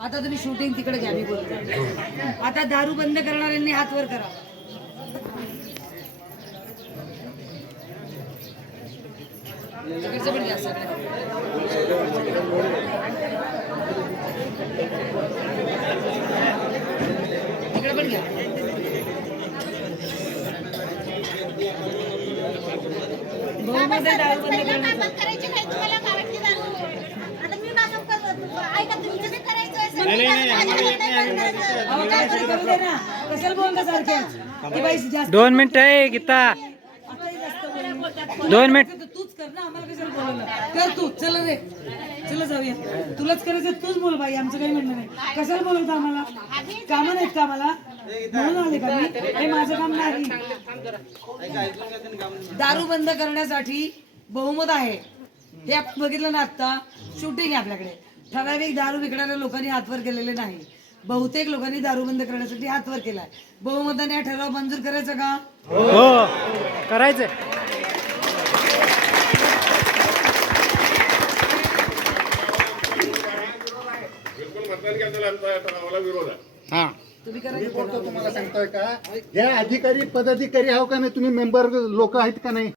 आता तुम्ही शूटिंग तिकडे घ्या मी बोलतो. आता दारू बंद करणाऱ्यांनी हात वर करा. तिकडचं पण घ्या सगळं. तिकडे पण घ्या. बहुमत दारू बंद दोन मिनिटं आहे गीता. दोन मिनिट. तर तूच कर ना आम्हाला कशाला बोलवलं कर तू चल रे. चल जाऊया. तुलाच करायचं तूच बोल बाई आमचं काही म्हणणं नाही. कशाला बोलवतं आम्हाला? कामं नाहीत का आम्हाला? म्हणून आले का मी? हे माझं काम नाही. दारू बंद करण्यासाठी बहुमत आहे. हे आपण बघितलं ना आता शूटिंग आहे आपल्याकडे. ठराविक दारू विकणाऱ्या लोकांनी हातवर केलेले नाही. बहुतेक लोकांनी दारू बंद करण्यासाठी हातवर केलाय. बहुमताने हा ठराव मंजूर करायचा का? हो करायचंय. हा. तुम्ही करा मी तुम्हाला सांगतोय का? या अधिकारी पदाधिकारी आहो का नाही? तुम्ही मेंबर लोक आहेत का नाही?